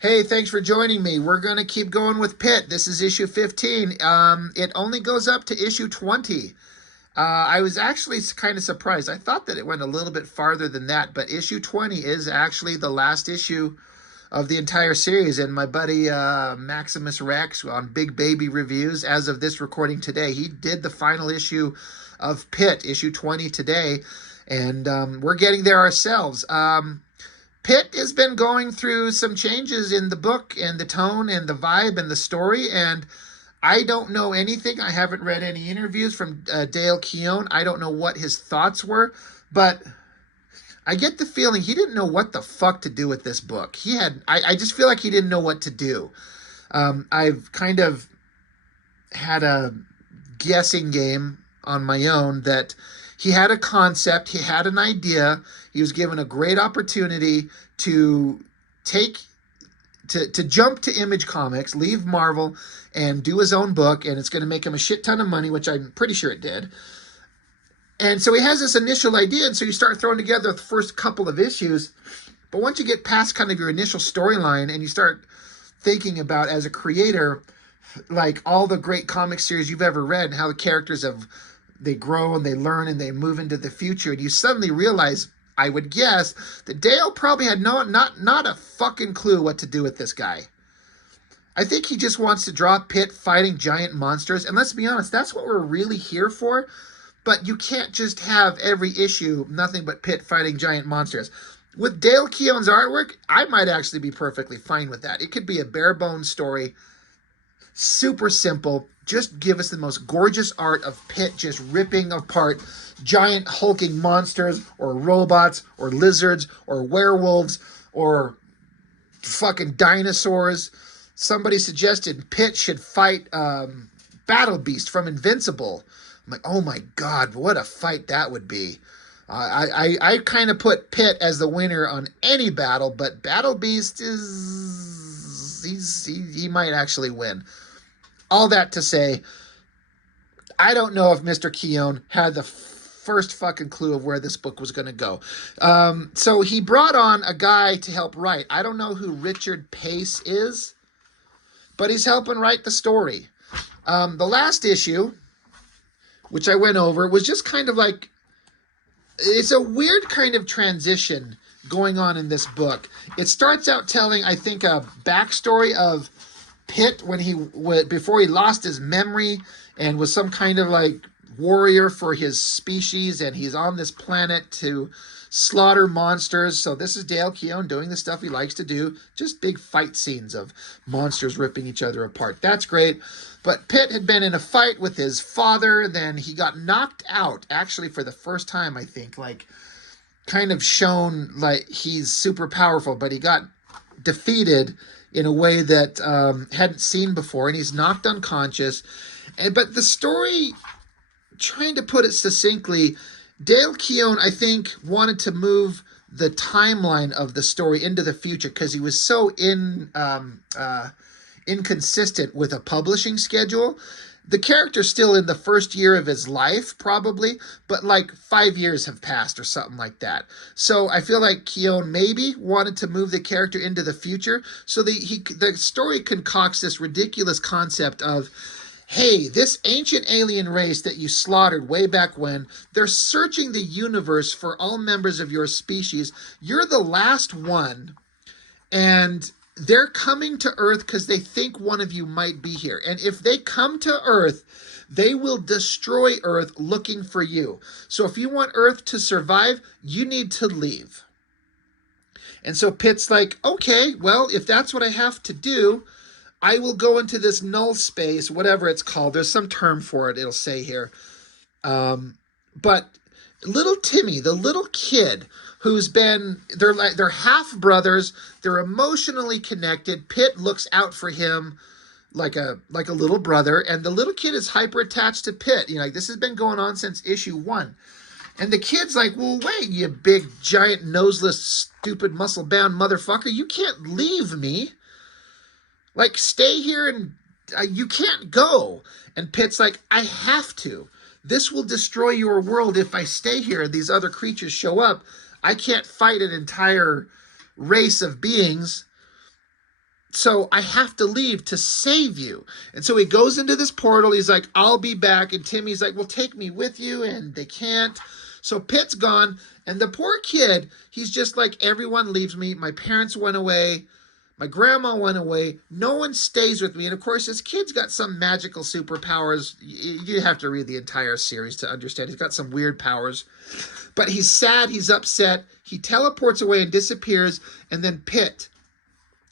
Hey, thanks for joining me. We're going to keep going with Pitt. This is issue 15. It only goes up to issue 20. I was actually kind of surprised. I thought that it went a little bit farther than that, but issue 20 is actually the last issue of the entire series. And my buddy Maximus Rex on Big Baby Reviews, as of this recording today, he did the final issue of Pitt, issue 20 today. And we're getting there ourselves. Pitt has been going through some changes in the book and the tone and the vibe and the story, and I don't know anything. I haven't read any interviews from Dale Keown. I don't know what his thoughts were, but I get the feeling he didn't know what the fuck to do with this book. I just feel like he didn't know what to do. I've kind of had a guessing game on my own that he had a concept, he had an idea, he was given a great opportunity to take to jump to Image Comics, leave Marvel, and do his own book, and it's going to make him a shit ton of money, which I'm pretty sure it did. And so he has this initial idea, and so you start throwing together the first couple of issues, but once you get past kind of your initial storyline and you start thinking about, as a creator, like all the great comic series you've ever read and how the characters they grow and they learn and they move into the future, and you suddenly realize, I would guess, that Dale probably had not a fucking clue what to do with this guy. I think he just wants to draw Pitt fighting giant monsters, and let's be honest, that's what we're really here for. But you can't just have every issue nothing but Pitt fighting giant monsters. With Dale Keown's artwork, I might actually be perfectly fine with that. It could be a bare bones story, super simple. Just give us the most gorgeous art of Pitt just ripping apart giant hulking monsters or robots or lizards or werewolves or fucking dinosaurs. Somebody suggested Pitt should fight Battle Beast from Invincible. I'm like, oh my God, what a fight that would be. I kind of put Pitt as the winner on any battle, but Battle Beast he might actually win. All that to say, I don't know if Mr. Keown had the first fucking clue of where this book was going to go. So he brought on a guy to help write. I don't know who Richard Pace is, but he's helping write the story. The last issue, which I went over, was just kind of like, it's a weird kind of transition going on in this book. It starts out telling, I think, a backstory of Pitt before he lost his memory and was some kind of like warrior for his species, and he's on this planet to slaughter monsters. So this is Dale Keown doing the stuff he likes to do, just big fight scenes of monsters ripping each other apart. That's great. But Pitt had been in a fight with his father, then he got knocked out, actually for the first time, I think, like kind of shown like he's super powerful, but he got defeated in a way that hadn't seen before, and he's knocked unconscious. But the story, trying to put it succinctly, Dale Keown, I think, wanted to move the timeline of the story into the future because he was so inconsistent with a publishing schedule. The character's still in the first year of his life, probably, but like 5 years have passed or something like that. So I feel like Keown maybe wanted to move the character into the future. So the story concocts this ridiculous concept of, hey, this ancient alien race that you slaughtered way back when, they're searching the universe for all members of your species. You're the last one, and they're coming to Earth because they think one of you might be here. And if they come to Earth, they will destroy Earth looking for you. So if you want Earth to survive, you need to leave. And so Pitt's like, okay, well, if that's what I have to do, I will go into this null space, whatever it's called. There's some term for it, it'll say here. But little Timmy, the little kid they're half brothers, they're emotionally connected. Pitt looks out for him like a little brother, and the little kid is hyper attached to Pitt. Like, this has been going on since issue 1. And the kid's like, well, wait, you big, giant, noseless, stupid, muscle-bound motherfucker, you can't leave me. Like, stay here and you can't go. And Pitt's like, I have to. This will destroy your world if I stay here and these other creatures show up. I can't fight an entire race of beings. So I have to leave to save you. And so he goes into this portal. He's like, I'll be back. And Timmy's like, well, take me with you. And they can't. So Pitt's gone. And the poor kid, he's just like, everyone leaves me. My parents went away. My grandma went away. No one stays with me. And of course, this kid's got some magical superpowers. You have to read the entire series to understand. He's got some weird powers. But he's sad. He's upset. He teleports away and disappears. And then Pitt,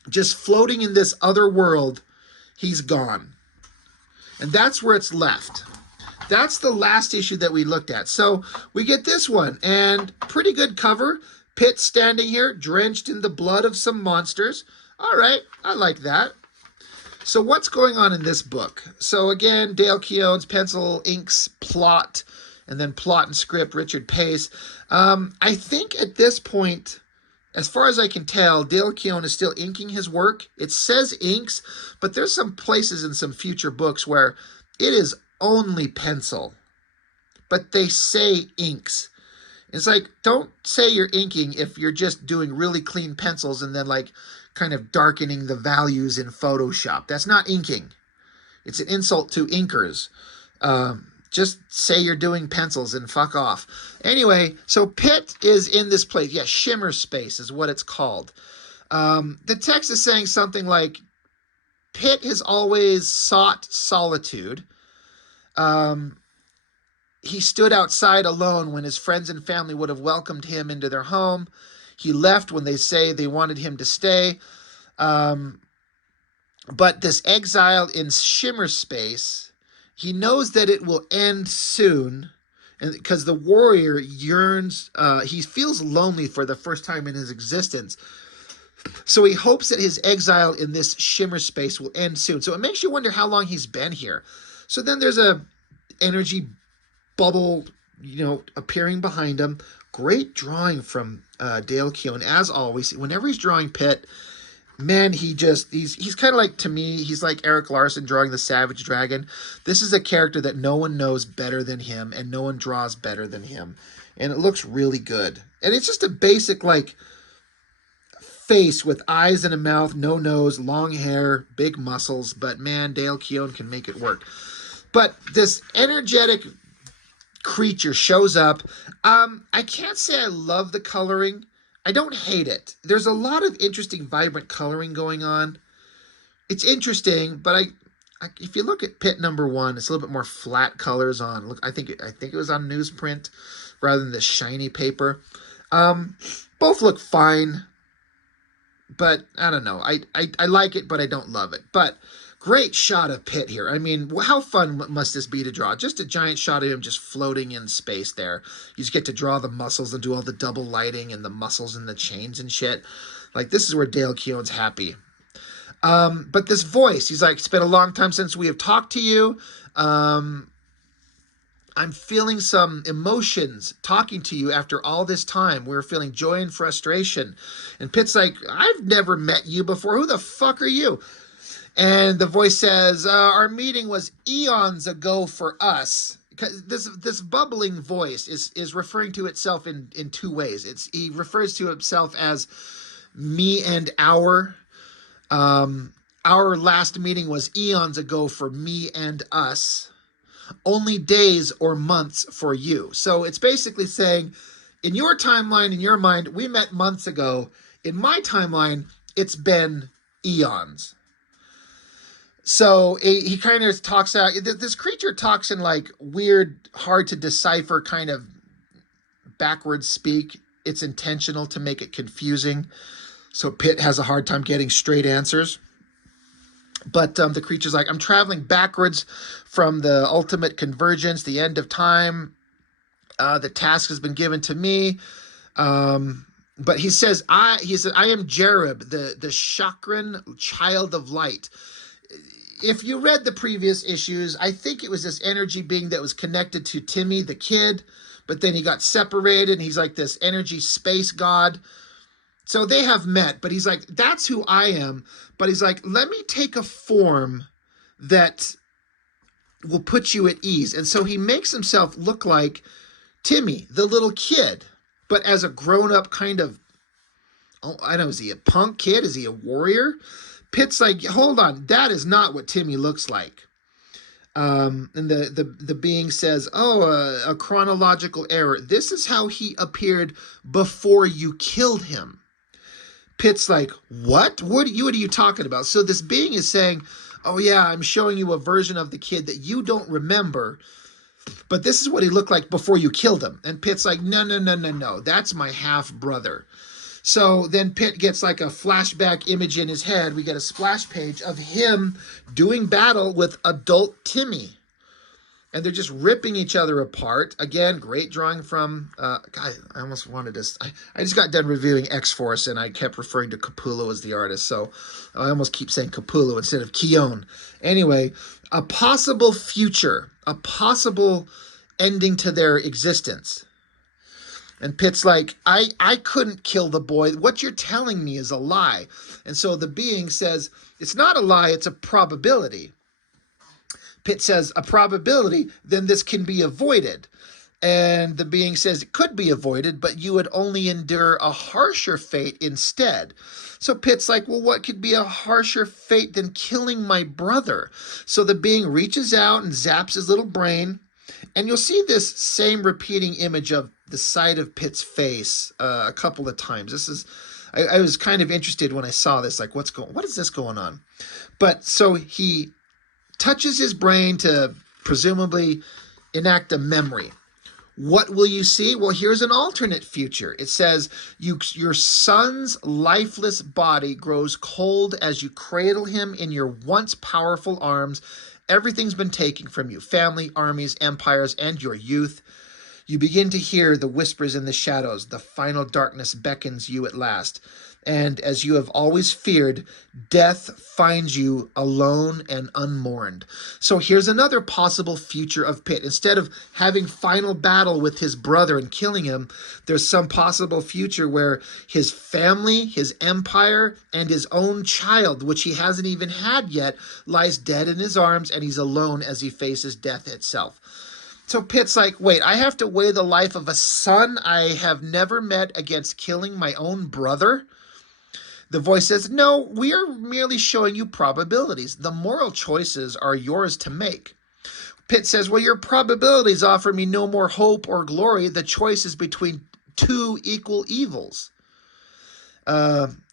just floating in this other world, he's gone. And that's where it's left. That's the last issue that we looked at. So we get this one, and pretty good cover. Pitt standing here, drenched in the blood of some monsters. All right, I like that. So what's going on in this book? So again, Dale Keown's pencil, inks, plot, and then plot and script, Richard Pace. I think at this point, as far as I can tell, Dale Keown is still inking his work. It says inks, but there's some places in some future books where it is only pencil, but they say inks. It's like, don't say you're inking if you're just doing really clean pencils and then like kind of darkening the values in Photoshop. That's not inking. It's an insult to inkers. Just say you're doing pencils and fuck off. Anyway, so Pitt is in this place. Yeah, Shimmer Space is what it's called. The text is saying something like, Pitt has always sought solitude. He stood outside alone when his friends and family would have welcomed him into their home. He left when they say they wanted him to stay. But this exile in Shimmer Space, he knows that it will end soon, and because the warrior yearns, he feels lonely for the first time in his existence. So he hopes that his exile in this Shimmer Space will end soon. So it makes you wonder how long he's been here. So then there's a energy bubble, appearing behind him. Great drawing from Dale Keown, as always. Whenever he's drawing Pitt, man, he's kind of like, to me, he's like Eric Larson drawing the Savage Dragon. This is a character that no one knows better than him, and no one draws better than him. And it looks really good. And it's just a basic, like, face with eyes and a mouth, no nose, long hair, big muscles. But man, Dale Keown can make it work. But this energetic creature shows up. I can't say I love the coloring. I don't hate it. There's a lot of interesting, vibrant coloring going on. It's interesting, but if you look at Pitt #1, it's a little bit more flat colors on. Look, I think it was on newsprint rather than the shiny paper. Both look fine, but I don't know. I like it, but I don't love it. But great shot of Pitt here. I mean, how fun must this be to draw? Just a giant shot of him just floating in space there. You just get to draw the muscles and do all the double lighting and the muscles and the chains and shit. Like, this is where Dale Keown's happy. But this voice, he's like, it's been a long time since we have talked to you. I'm feeling some emotions talking to you after all this time. We're feeling joy and frustration. And Pitt's like, I've never met you before. Who the fuck are you? And the voice says, our meeting was eons ago for us. This bubbling voice is referring to itself in two ways. He refers to himself as me and our. Our last meeting was eons ago for me and us. Only days or months for you. So it's basically saying, in your timeline, in your mind, we met months ago. In my timeline, it's been eons. So he kind of talks out, this creature talks in like weird, hard to decipher kind of backwards speak. It's intentional to make it confusing. So Pitt has a hard time getting straight answers. But the creature's like, I'm traveling backwards from the ultimate convergence, the end of time. The task has been given to me. But he says, I am Jerob, the chakran child of light. If you read the previous issues, I think it was this energy being that was connected to Timmy, the kid, but then he got separated, and he's like this energy space god. So they have met, but he's like, that's who I am. But he's like, let me take a form that will put you at ease. And so he makes himself look like Timmy, the little kid, but as a grown-up kind of, I don't know, is he a punk kid? Is he a warrior? Pitt's like, hold on, that is not what Timmy looks like. And the being says, oh, a chronological error. This is how he appeared before you killed him. Pitt's like, what are you talking about? So this being is saying, oh yeah, I'm showing you a version of the kid that you don't remember, but this is what he looked like before you killed him. And Pitt's like, no, that's my half brother. So then Pitt gets like a flashback image in his head. We get a splash page of him doing battle with adult Timmy. And they're just ripping each other apart. Again, great drawing from, God, I almost wanted to, I just got done reviewing X-Force and I kept referring to Capullo as the artist. So I almost keep saying Capullo instead of Keown. Anyway, a possible future, a possible ending to their existence. And Pitt's like, I couldn't kill the boy. What you're telling me is a lie. And so the being says, it's not a lie, it's a probability. Pitt says, a probability, then this can be avoided. And the being says it could be avoided, but you would only endure a harsher fate instead. So Pitt's like, well, what could be a harsher fate than killing my brother? So the being reaches out and zaps his little brain. And you'll see this same repeating image of the side of Pitt's face a couple of times. This is, I was kind of interested when I saw this, like, what is this going on? But so he touches his brain to presumably enact a memory. What will you see? Well, here's an alternate future. It says, your son's lifeless body grows cold as you cradle him in your once powerful arms. Everything's been taken from you, family, armies, empires, and your youth. You begin to hear the whispers in the shadows. The final darkness beckons you at last. And as you have always feared, death finds you alone and unmourned. So here's another possible future of Pitt. Instead of having final battle with his brother and killing him, there's some possible future where his family, his empire, and his own child, which he hasn't even had yet, lies dead in his arms, and he's alone as he faces death itself. So Pitt's like, wait, I have to weigh the life of a son I have never met against killing my own brother? The voice says, no, we are merely showing you probabilities. The moral choices are yours to make. Pitt says, well, your probabilities offer me no more hope or glory. The choice is between two equal evils.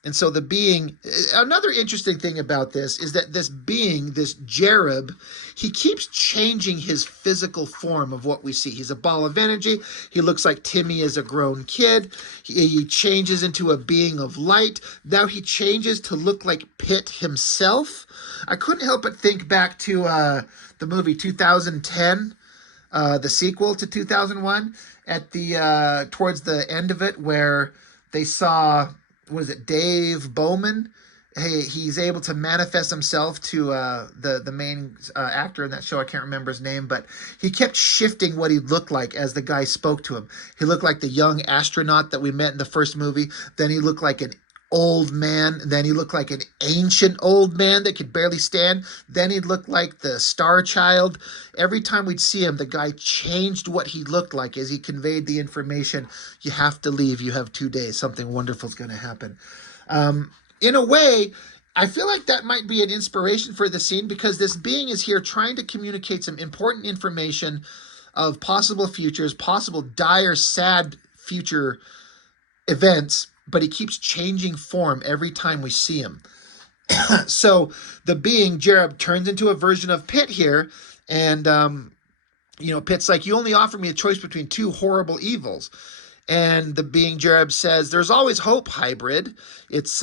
And so the being, another interesting thing about this is that this being, this Jerob, he keeps changing his physical form of what we see. He's a ball of energy. He looks like Timmy as a grown kid. He changes into a being of light. Now he changes to look like Pitt himself. I couldn't help but think back to the movie 2010, the sequel to 2001, at the towards the end of it where they saw, what is it, Dave Bowman? Hey, he's able to manifest himself to the main actor in that show. I can't remember his name, but he kept shifting what he looked like as the guy spoke to him. He looked like the young astronaut that we met in the first movie. Then he looked like an old man. Then he looked like an ancient old man that could barely stand. Then he'd look like the star child. Every time we'd see him, the guy changed what he looked like as he conveyed the information. You have to leave. You have 2 days. Something wonderful is going to happen. In a way, I feel like that might be an inspiration for the scene, because this being is here trying to communicate some important information of possible futures, possible dire, sad future events, but he keeps changing form every time we see him. So the being, Jerob, turns into a version of Pitt here, and, Pitt's like, you only offer me a choice between two horrible evils. And the being, Jerob, says, there's always hope, hybrid. It's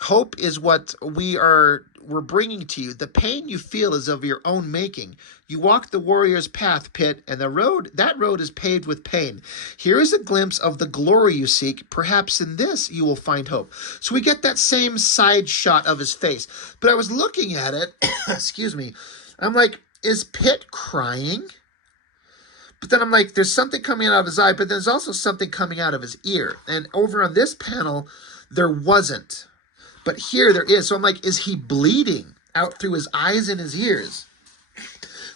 hope is what we're bringing to you. The pain you feel is of your own making. You walk the warrior's path, Pitt, and that road is paved with pain. Here is a glimpse of the glory you seek. Perhaps in this you will find hope. So we get that same side shot of his face. But I was looking at it, excuse me, I'm like, is Pitt crying? But then I'm like, there's something coming out of his eye, but there's also something coming out of his ear. And over on this panel, there wasn't. But here there is. So I'm like, is he bleeding out through his eyes and his ears?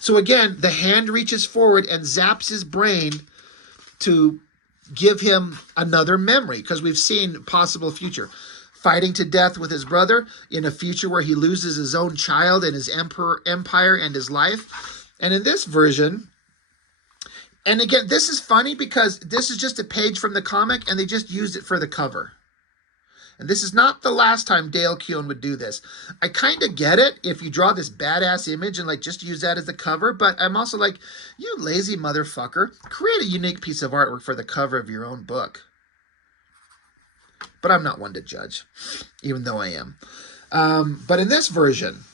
So again, the hand reaches forward and zaps his brain to give him another memory, because we've seen possible future. fighting to death with his brother in a future where he loses his own child and his empire and his life. And in this version, and again, this is funny because this is just a page from the comic and they just used it for the cover. And this is not the last time Dale Keown would do this. I kind of get it if you draw this badass image and like just use that as the cover, but I'm also like, you lazy motherfucker, create a unique piece of artwork for the cover of your own book. But I'm not one to judge, even though I am. But in this version,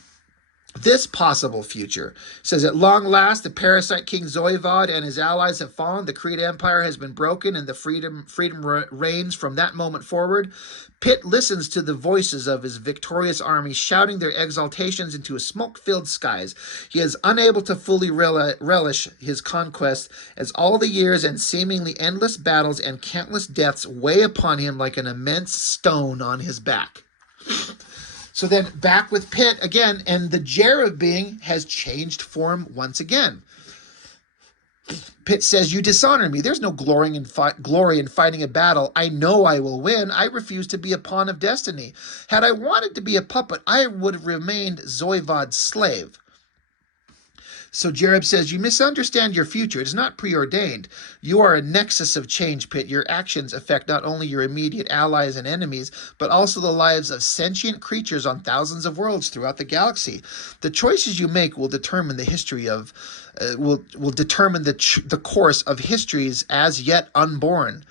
this possible future says, at long last, the parasite King Zoivod and his allies have fallen. The Creed Empire has been broken, and the freedom reigns from that moment forward. Pitt listens to the voices of his victorious army shouting their exaltations into smoke-filled skies. He is unable to fully relish his conquest as all the years and seemingly endless battles and countless deaths weigh upon him like an immense stone on his back. So then back with Pitt again, and the Jerob being has changed form once again. Pitt says, you dishonor me. There's no glory in fighting a battle. I know I will win. I refuse to be a pawn of destiny. Had I wanted to be a puppet, I would have remained Zoivod's slave. So Jerob says, you misunderstand your future. It is not preordained. You are a nexus of change, Pitt. Your actions affect not only your immediate allies and enemies, but also the lives of sentient creatures on thousands of worlds throughout the galaxy. The choices you make will determine the history of, will determine the course of histories as yet unborn.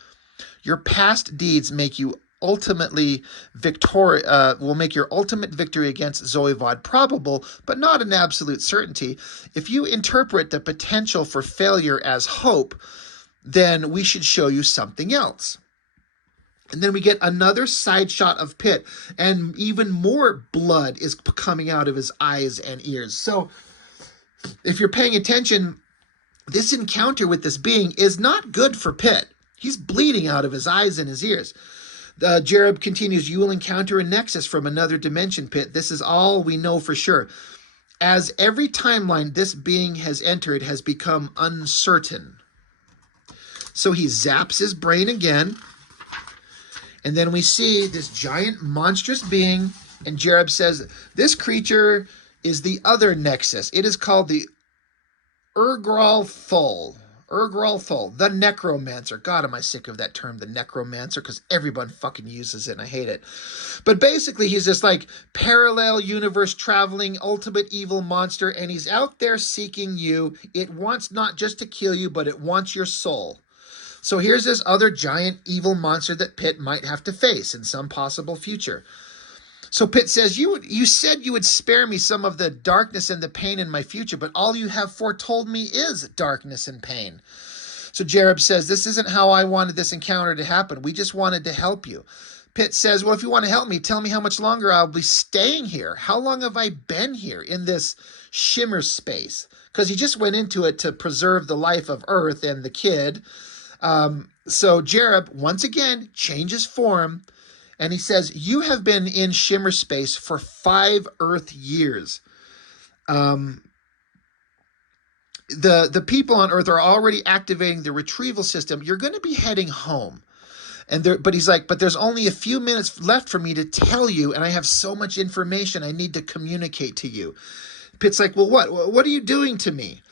Your past deeds make you ultimately will make your ultimate victory against Zoivod probable, but not an absolute certainty. If you interpret the potential for failure as hope, then we should show you something else. And then we get another side shot of Pitt, and even more blood is coming out of his eyes and ears. So if you're paying attention, this encounter with this being is not good for Pitt. He's bleeding out of his eyes and his ears. Jerob continues, you will encounter a nexus from another dimension, Pitt. This is all we know for sure. As every timeline this being has entered has become uncertain. So he zaps his brain again. And then we see this giant monstrous being. And Jerob says, this creature is the other nexus. It is called the Urgral Thul. The necromancer. God, am I sick of that term, the necromancer, because everyone fucking uses it and I hate it. But basically, he's this like parallel universe traveling ultimate evil monster, and he's out there seeking you. It wants not just to kill you, but it wants your soul. So here's this other giant evil monster that Pitt might have to face in some possible future. So Pitt says, you said you would spare me some of the darkness and the pain in my future, but all you have foretold me is darkness and pain. So Jerob says, this isn't how I wanted this encounter to happen. We just wanted to help you. Pitt says, well, if you want to help me, tell me how much longer I'll be staying here. How long have I been here in this shimmer space? Because he just went into it to preserve the life of Earth and the kid. So Jerob, once again, changes form. And he says, you have been in shimmer space for 5 Earth years. The people on Earth are already activating the retrieval system. You're going to be heading home. But he's like, but there's only a few minutes left for me to tell you, and I have so much information I need to communicate to you. Pitt's like, well, what are you doing to me?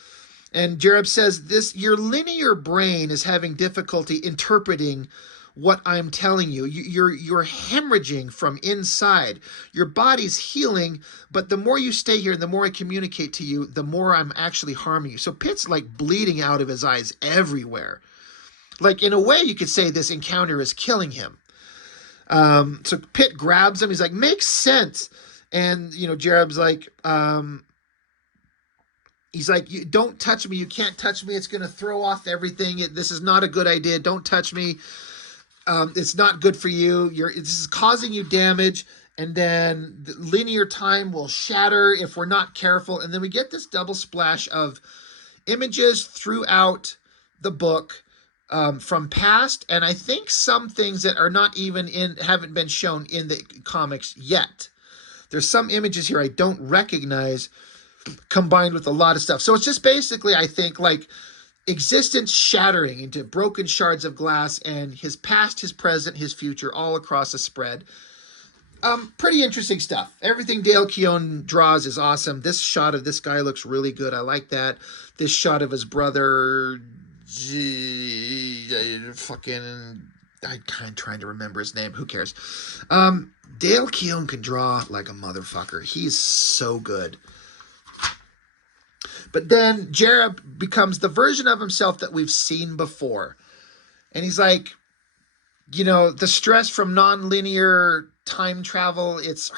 And Jerob says, your linear brain is having difficulty interpreting what I'm telling you. You're hemorrhaging from inside. Your body's healing, but the more you stay here and the more I communicate to you, the more I'm actually harming you. So Pitt's like bleeding out of his eyes everywhere. Like, in a way, you could say this encounter is killing him. So Pitt grabs him. He's like, makes sense. And, Jerob's like, he's like, don't touch me. You can't touch me. It's going to throw off everything. This is not a good idea. Don't touch me. It's not good for you. This is causing you damage. And then the linear time will shatter if we're not careful. And then we get this double splash of images throughout the book from past. And I think some things that are not even haven't been shown in the comics yet. There's some images here I don't recognize combined with a lot of stuff. So it's just basically, I think, like existence shattering into broken shards of glass, and his past, his present, his future all across a spread. Pretty interesting stuff. Everything Dale Keown draws is awesome. This shot of this guy looks really good. I like that. This shot of his brother, fucking, I'm kind of trying to remember his name. Who cares? Dale Keown can draw like a motherfucker. He's so good. But then Jerob becomes the version of himself that we've seen before. And he's like, you know, the stress from non-linear time travel, it's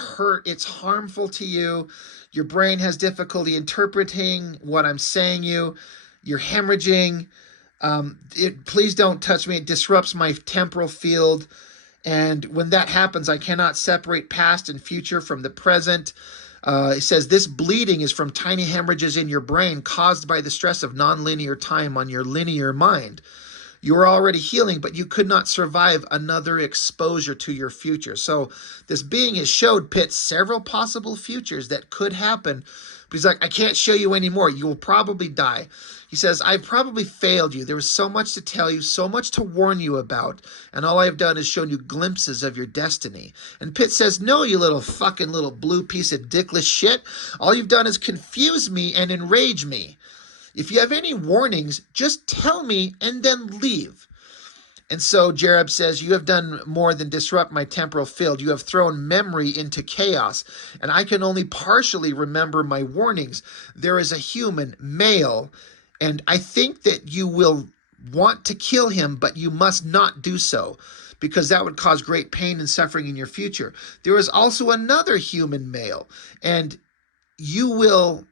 harmful to you. Your brain has difficulty interpreting what I'm saying you're hemorrhaging. Please don't touch me. It disrupts my temporal field. And when that happens, I cannot separate past and future from the present. It says this bleeding is from tiny hemorrhages in your brain caused by the stress of non-linear time on your linear mind. You were already healing, but you could not survive another exposure to your future. So this being has showed Pitt several possible futures that could happen. But he's like, I can't show you anymore. You will probably die. He says, I probably failed you. There was so much to tell you, so much to warn you about. And all I've done is shown you glimpses of your destiny. And Pitt says, no, you little blue piece of dickless shit. All you've done is confuse me and enrage me. If you have any warnings, just tell me and then leave. And so Jerob says, you have done more than disrupt my temporal field. You have thrown memory into chaos, and I can only partially remember my warnings. There is a human, male, and I think that you will want to kill him, but you must not do so, because that would cause great pain and suffering in your future. There is also another human male, and you will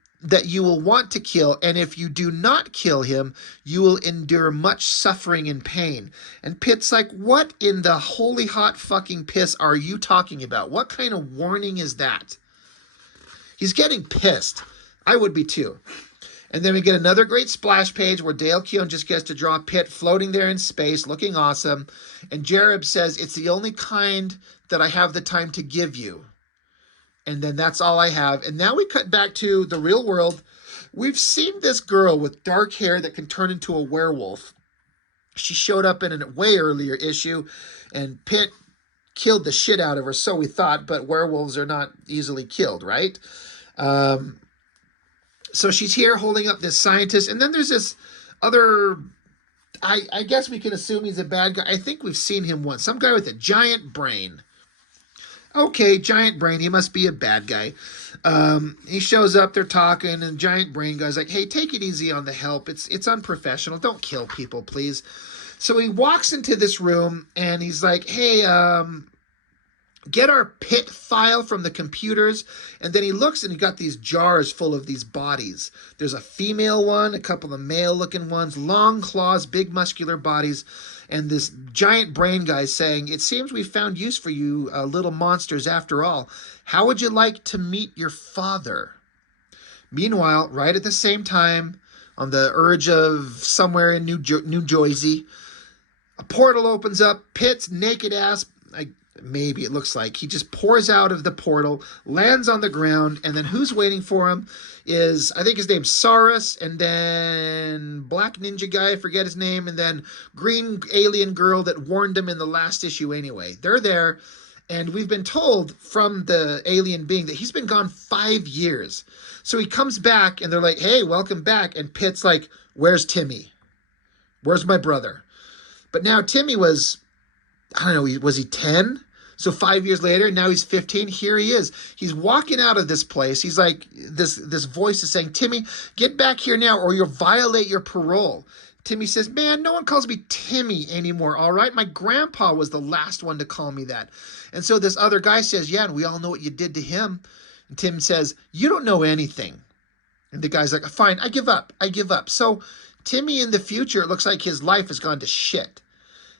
want to kill, and if you do not kill him, you will endure much suffering and pain. And Pitt's like, what in the holy hot fucking piss are you talking about? What kind of warning is that? He's getting pissed. I would be too. And then we get another great splash page where Dale Keown just gets to draw Pitt floating there in space, looking awesome. And Jerob says, it's the only kind that I have the time to give you. And then that's all I have. And now we cut back to the real world. We've seen this girl with dark hair that can turn into a werewolf. She showed up in a way earlier issue, and Pitt killed the shit out of her, so we thought, but werewolves are not easily killed, right? So she's here holding up this scientist, and then there's this other, I guess we can assume he's a bad guy. I think we've seen him once. Some guy with a giant brain. Okay, giant brain, he must be a bad guy. He shows up, they're talking, and giant brain guy's like, hey, take it easy on the help. It's unprofessional. Don't kill people, please. So he walks into this room, and he's like, hey, get our Pitt file from the computers. And then he looks, and he got these jars full of these bodies. There's a female one, a couple of male-looking ones, long claws, big muscular bodies. And this giant brain guy saying, it seems we found use for you little monsters after all. How would you like to meet your father? Meanwhile, right at the same time, on the urge of somewhere in New Jersey, a portal opens up. Pitt's naked ass, maybe it looks like, he just pours out of the portal, lands on the ground, and then who's waiting for him is, I think his name's Saurus, and then Black Ninja guy, I forget his name, and then Green Alien Girl that warned him in the last issue anyway. They're there, and we've been told from the alien being that he's been gone 5 years. So he comes back, and they're like, hey, welcome back, and Pitt's like, where's Timmy? Where's my brother? But now Timmy was, I don't know, was he 10? So 5 years later, now he's 15. Here he is. He's walking out of this place. He's like, this voice is saying, Timmy, get back here now or you'll violate your parole. Timmy says, man, no one calls me Timmy anymore, all right? My grandpa was the last one to call me that. And so this other guy says, yeah, and we all know what you did to him. And Tim says, you don't know anything. And the guy's like, fine, I give up. So Timmy in the future, it looks like his life has gone to shit.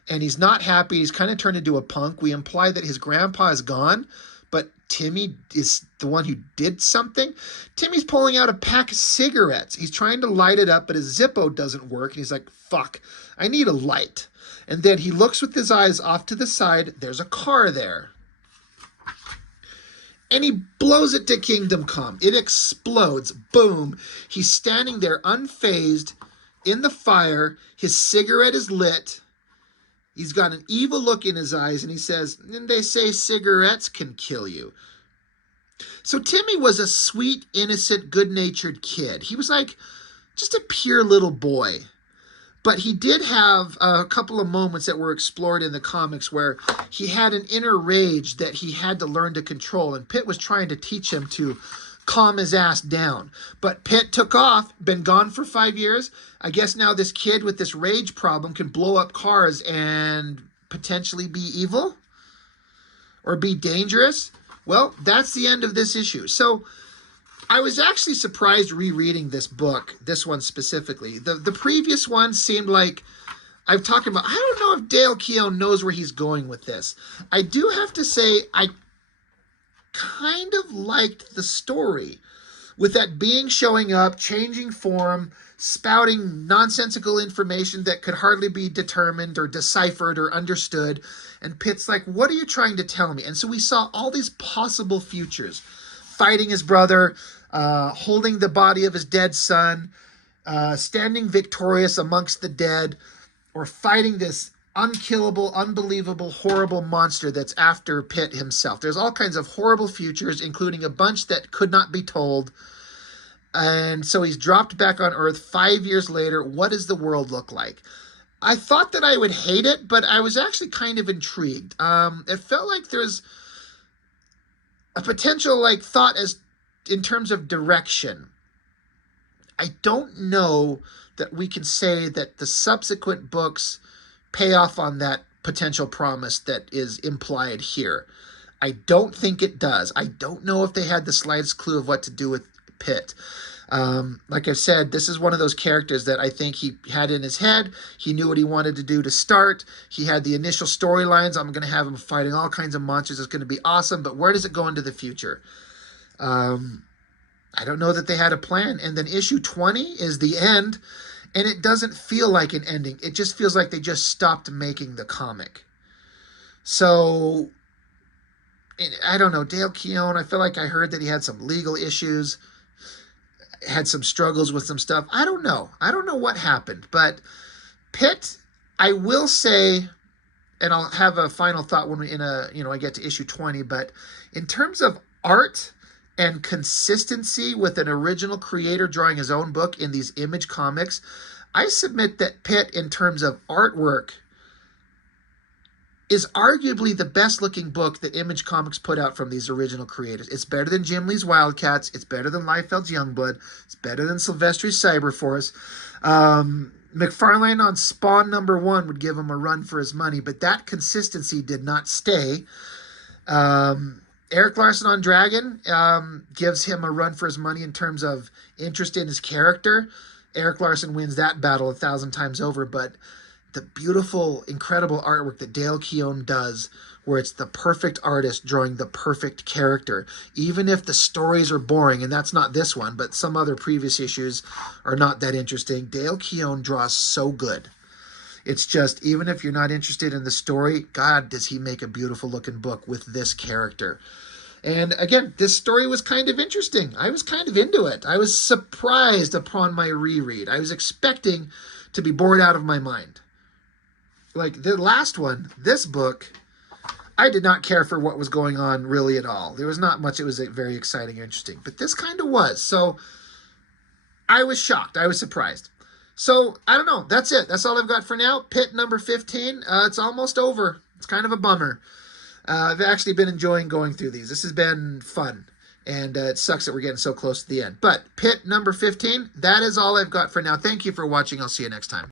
And he's not happy. He's kind of turned into a punk. We imply that his grandpa is gone, but Timmy is the one who did something. Timmy's pulling out a pack of cigarettes. He's trying to light it up, but his Zippo doesn't work. And he's like, fuck, I need a light. And then he looks with his eyes off to the side. There's a car there. And he blows it to Kingdom Come. It explodes. Boom. He's standing there unfazed in the fire. His cigarette is lit. He's got an evil look in his eyes, and he says, and they say cigarettes can kill you. So Timmy was a sweet, innocent, good-natured kid. He was like just a pure little boy. But he did have a couple of moments that were explored in the comics where he had an inner rage that he had to learn to control, and Pitt was trying to teach him to calm his ass down. But Pitt took off, been gone for 5 years. I guess now this kid with this rage problem can blow up cars and potentially be evil or be dangerous. Well, that's the end of this issue. So I was actually surprised rereading this book, this one specifically. The previous one seemed like, I've talked about, I don't know if Dale Keown knows where he's going with this. I do have to say, I kind of liked the story with that being showing up, changing form, spouting nonsensical information that could hardly be determined or deciphered or understood. And Pitt's like, what are you trying to tell me? And so we saw all these possible futures. Fighting his brother, holding the body of his dead son, standing victorious amongst the dead, or fighting this unkillable, unbelievable, horrible monster that's after Pitt himself. There's all kinds of horrible futures, including a bunch that could not be told. And so he's dropped back on Earth 5 years later. What does the world look like? I thought that I would hate it, but I was actually kind of intrigued. It felt like there's a potential thought as in terms of direction. I don't know that we can say that the subsequent books pay off on that potential promise that is implied here. I don't think it does. I don't know if they had the slightest clue of what to do with Pitt. Like I said, this is one of those characters that I think he had in his head. He knew what he wanted to do to start. He had the initial storylines. I'm going to have him fighting all kinds of monsters. It's going to be awesome. But where does it go into the future? I don't know that they had a plan. And then issue 20 is the end. And it doesn't feel like an ending. It just feels like they just stopped making the comic. So, I don't know. Dale Keown, I feel like I heard that he had some legal issues, had some struggles with some stuff. I don't know. I don't know what happened. But Pitt, I will say, and I'll have a final thought when I get to issue 20, but in terms of art and consistency with an original creator drawing his own book in these Image comics, I submit that Pitt, in terms of artwork, is arguably the best looking book that Image Comics put out from these original creators. It's better than Jim Lee's Wildcats. It's better than Liefeld's Youngblood. It's better than Silvestri's Cyberforce. McFarlane on Spawn #1 would give him a run for his money, but that consistency did not stay. Eric Larson on Dragon gives him a run for his money in terms of interest in his character. Eric Larson wins that battle 1,000 times over, but the beautiful, incredible artwork that Dale Keown does, where it's the perfect artist drawing the perfect character, even if the stories are boring, and that's not this one, but some other previous issues are not that interesting, Dale Keown draws so good. It's just, even if you're not interested in the story, God, does he make a beautiful looking book with this character. And again, this story was kind of interesting. I was kind of into it. I was surprised upon my reread. I was expecting to be bored out of my mind. Like the last one, this book, I did not care for what was going on really at all. There was not much. It was very exciting or interesting. But this kind of was. So I was shocked. I was surprised. So I don't know. That's it. That's all I've got for now. Pitt #15. It's almost over. It's kind of a bummer. I've actually been enjoying going through these. This has been fun. And it sucks that we're getting so close to the end. But Pitt #15, that is all I've got for now. Thank you for watching. I'll see you next time.